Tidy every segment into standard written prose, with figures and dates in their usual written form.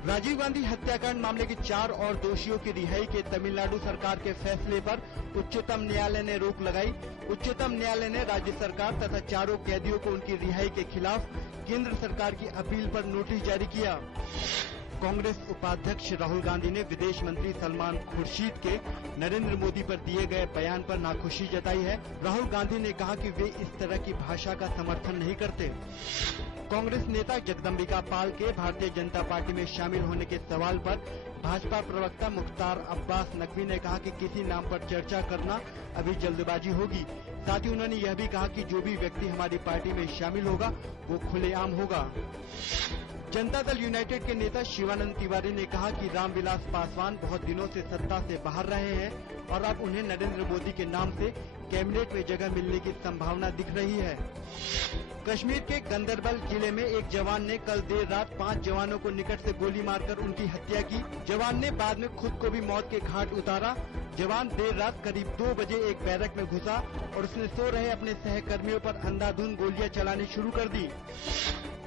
राजीव गांधी हत्याकांड मामले के 4 और दोषियों की रिहाई के तमिलनाडु सरकार के फैसले पर उच्चतम न्यायालय ने रोक लगाई। उच्चतम न्यायालय ने राज्य सरकार तथा चारों कैदियों को उनकी रिहाई के खिलाफ केंद्र सरकार की अपील पर नोटिस जारी किया। कांग्रेस उपाध्यक्ष राहुल गांधी ने विदेश मंत्री सलमान खुर्शीद के नरेंद्र मोदी पर दिए गए बयान पर नाखुशी जताई है। राहुल गांधी ने कहा कि वे इस तरह की भाषा का समर्थन नहीं करते। कांग्रेस नेता जगदम्बिका पाल के भारतीय जनता पार्टी में शामिल होने के सवाल पर भाजपा प्रवक्ता मुख्तार अब्बास नकवी ने कहा कि किसी नाम पर चर्चा करना अभी जल्दबाजी होगी। साथ ही उन्होंने यह भी कहा कि जो भी व्यक्ति हमारी पार्टी में शामिल होगा वो खुलेआम होगा। जनता दल यूनाइटेड के नेता शिवानंद तिवारी ने कहा कि रामविलास पासवान बहुत दिनों से सत्ता से बाहर रहे हैं और अब उन्हें नरेंद्र मोदी के नाम से कैबिनेट में जगह मिलने की संभावना दिख रही है। कश्मीर के गंदरबल जिले में एक जवान ने कल देर रात 5 जवानों को निकट से गोली मारकर उनकी हत्या की। जवान ने बाद में खुद को भी मौत के घाट उतारा। जवान देर रात करीब 2 बजे एक बैरक में घुसा और उसने सो रहे अपने सहकर्मियों पर अंधाधुंध गोलियां चलानी शुरू कर दी।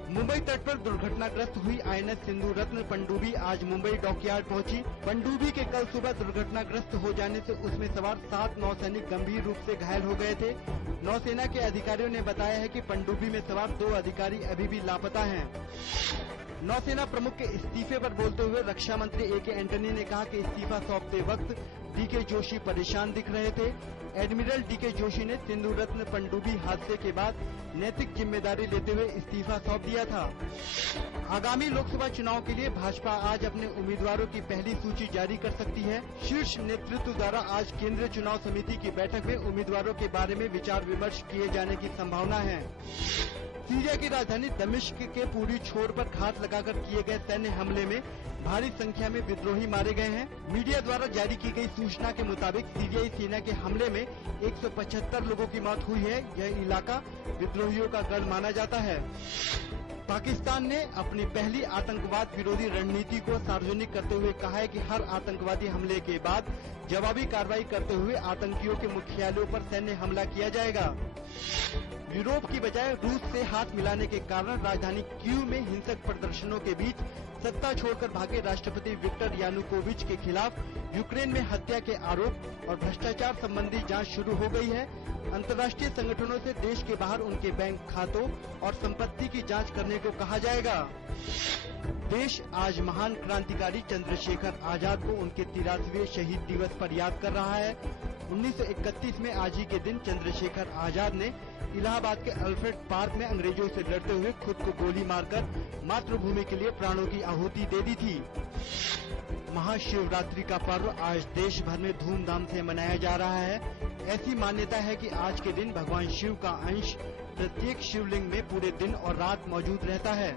मुंबई तट पर दुर्घटनाग्रस्त हुई INS सिंधु रत्न पनडुब्बी आज मुंबई डॉकयार्ड पहुंची। पनडुब्बी के कल सुबह दुर्घटनाग्रस्त हो जाने से उसमें सवार 7 नौसैनिक गंभीर रूप से घायल हो गए थे। नौसेना के अधिकारियों ने बताया है कि पनडुब्बी में सवार 2 अधिकारी अभी भी लापता हैं। नौसेना प्रमुख के इस्तीफे पर बोलते हुए रक्षा मंत्री AK एंटनी ने कहा कि इस्तीफा सौंपते वक्त DK जोशी परेशान दिख रहे थे। एडमिरल DK जोशी ने सिंधु रत्न पनडुब्बी हादसे के बाद नैतिक जिम्मेदारी लेते हुए इस्तीफा सौंप दिया था। आगामी लोकसभा चुनाव के लिए भाजपा आज अपने उम्मीदवारों की पहली सूची जारी कर सकती है। शीर्ष नेतृत्व द्वारा आज केंद्रीय चुनाव समिति की बैठक में उम्मीदवारों के बारे में विचार विमर्श किए जाने की संभावना है। सीरिया की राजधानी दमिश्क के पूरी छोर पर घात लगाकर किए गए सैन्य हमले में भारी संख्या में विद्रोही मारे गए हैं। मीडिया द्वारा जारी की गई सूचना के मुताबिक सीरियाई सेना के हमले में 175 लोगों की मौत हुई है। यह इलाका विद्रोहियों का गढ़ माना जाता है। पाकिस्तान ने अपनी पहली आतंकवाद विरोधी रणनीति को सार्वजनिक करते हुए कहा है कि हर आतंकवादी हमले के बाद जवाबी कार्रवाई करते हुए आतंकियों के मुख्यालयों पर सैन्य हमला किया जाएगा। यूरोप की बजाय रूस से हाथ मिलाने के कारण राजधानी कीव में हिंसक प्रदर्शनों के बीच सत्ता छोड़कर भागे राष्ट्रपति विक्टर यानुकोविच के खिलाफ यूक्रेन में हत्या के आरोप और भ्रष्टाचार संबंधी जांच शुरू हो गई है। अंतर्राष्ट्रीय संगठनों से देश के बाहर उनके बैंक खातों और संपत्ति की जांच करने को कहा जाएगा। देश आज महान क्रांतिकारी चंद्रशेखर आजाद को उनके 83वें शहीद दिवस पर याद कर रहा है। 1931 में आज ही के दिन चंद्रशेखर आजाद ने इलाहाबाद के अल्फ्रेड पार्क में अंग्रेजों से लड़ते हुए खुद को गोली मारकर मातृभूमि के लिए प्राणों की आहुति दे दी थी। महाशिवरात्रि का पर्व आज देश भर में धूमधाम से मनाया जा रहा है। ऐसी मान्यता है कि आज के दिन भगवान शिव का अंश प्रत्येक शिवलिंग में पूरे दिन और रात मौजूद रहता है।